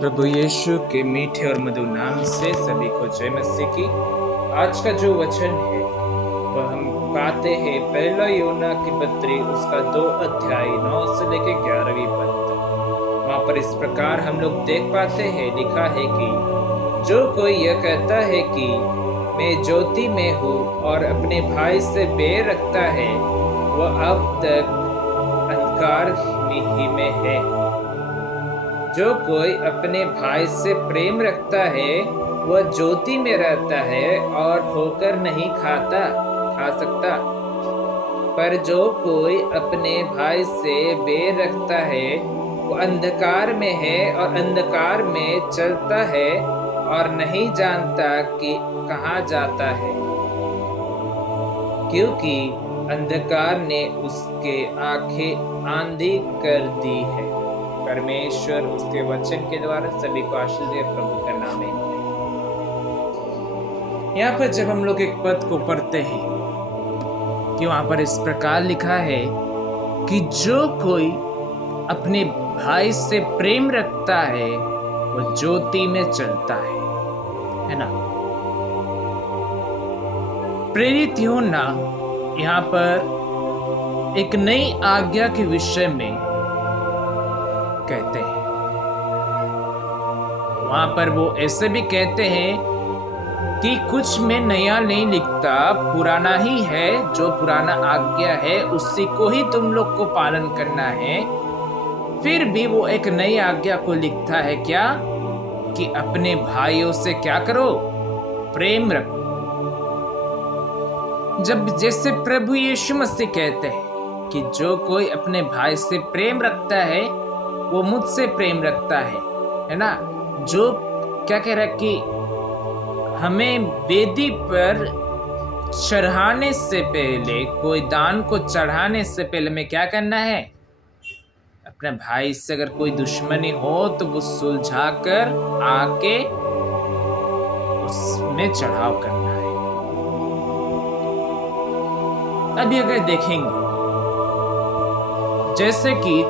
प्रभु यीशु के मीठे और मधुर नाम से सभी को जय मसीह की। आज का जो वचन है वह हम पाते हैं पहला यूहन्ना की पत्री उसका 2 अध्याय 9 से लेकर 11वीं पद तक। वहाँ पर इस प्रकार हम लोग देख पाते हैं, लिखा है कि जो कोई यह कहता है कि मैं ज्योति में हूँ और अपने भाई से बैर रखता है वह अब तक अंधकार ही में है। जो कोई अपने भाई से प्रेम रखता है वह ज्योति में रहता है और ठोकर नहीं खा सकता। पर जो कोई अपने भाई से बैर रखता है वो अंधकार में है और अंधकार में चलता है और नहीं जानता कि कहाँ जाता है, क्योंकि अंधकार ने उसके आंखें आंधी कर दी है। परमेश्वर उसके वचन के द्वारा सभी को आशीष दे, प्रभु का नाम है। यहाँ पर जब हम लोग एक पद को पढ़ते हैं कि वहां पर इस प्रकार लिखा है कि जो कोई अपने भाई से प्रेम रखता है वह ज्योति में चलता है ना। प्रेरित यूहन्ना यहाँ पर एक नई आज्ञा के विषय में कहते हैं। वहां पर वो ऐसे भी कहते हैं कि कुछ में नया नहीं लिखता, पुराना ही है। जो पुराना आज्ञा है उसी को ही तुम लोग को पालन करना है। फिर भी वो एक नई आज्ञा को लिखता है, क्या कि अपने भाइयों से क्या करो, प्रेम रखो। जब जैसे प्रभु यीशु मसीह कहते हैं कि जो कोई अपने भाई से प्रेम रखता है वो मुझसे प्रेम रखता है ना। जो क्या कह रहा है कि हमें वेदी पर चढ़ाने से पहले, कोई दान को चढ़ाने से पहले में क्या करना है, अपने भाई से अगर कोई दुश्मनी हो तो वो सुलझा कर आके उसमें चढ़ाव करना है। अभी अगर देखेंगे, जैसे कि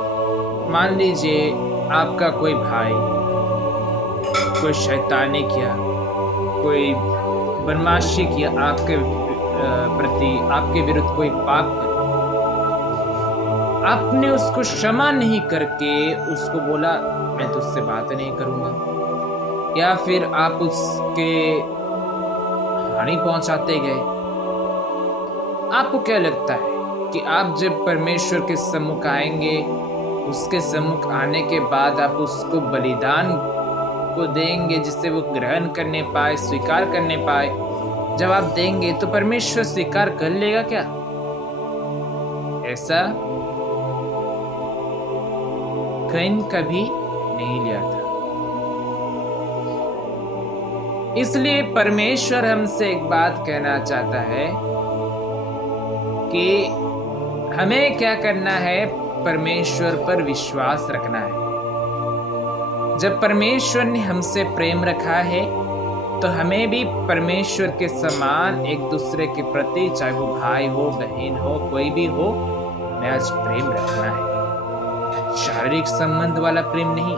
मान लीजिए आपका कोई भाई कोई शैतानी किया, कोई बदमाशी किया, आपके प्रति, आपके विरुद्ध कोई पाप कर, आपने उसको क्षमा नहीं करके उसको बोला मैं तुझसे बात नहीं करूंगा, या फिर आप उसके हानि पहुंचाते गए। आपको क्या लगता है कि आप जब परमेश्वर के सम्मुख आएंगे, उसके सम्मुख आने के बाद आप उसको बलिदान को देंगे जिससे वो ग्रहण करने पाए, स्वीकार करने पाए। जब आप देंगे तो परमेश्वर स्वीकार कर लेगा क्या? ऐसा कैन कभी नहीं लिया था। इसलिए परमेश्वर हमसे एक बात कहना चाहता है कि हमें क्या करना है, परमेश्वर पर विश्वास रखना है। जब परमेश्वर ने हमसे प्रेम रखा है तो हमें भी परमेश्वर के समान एक दूसरे के प्रति, चाहे वो भाई हो, बहन हो, कोई भी हो, में आज प्रेम रखना है। शारीरिक संबंध वाला प्रेम नहीं।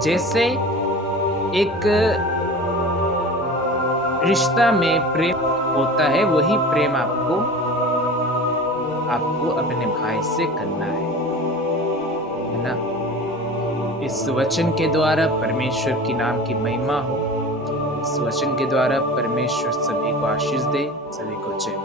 जैसे एक रिश्ता में प्रेम होता है वही प्रेम आपको अपने भाई से करना है ना। इस वचन के द्वारा परमेश्वर की नाम की महिमा हो। इस वचन के द्वारा परमेश्वर सभी को आशीष दे। सभी को जय।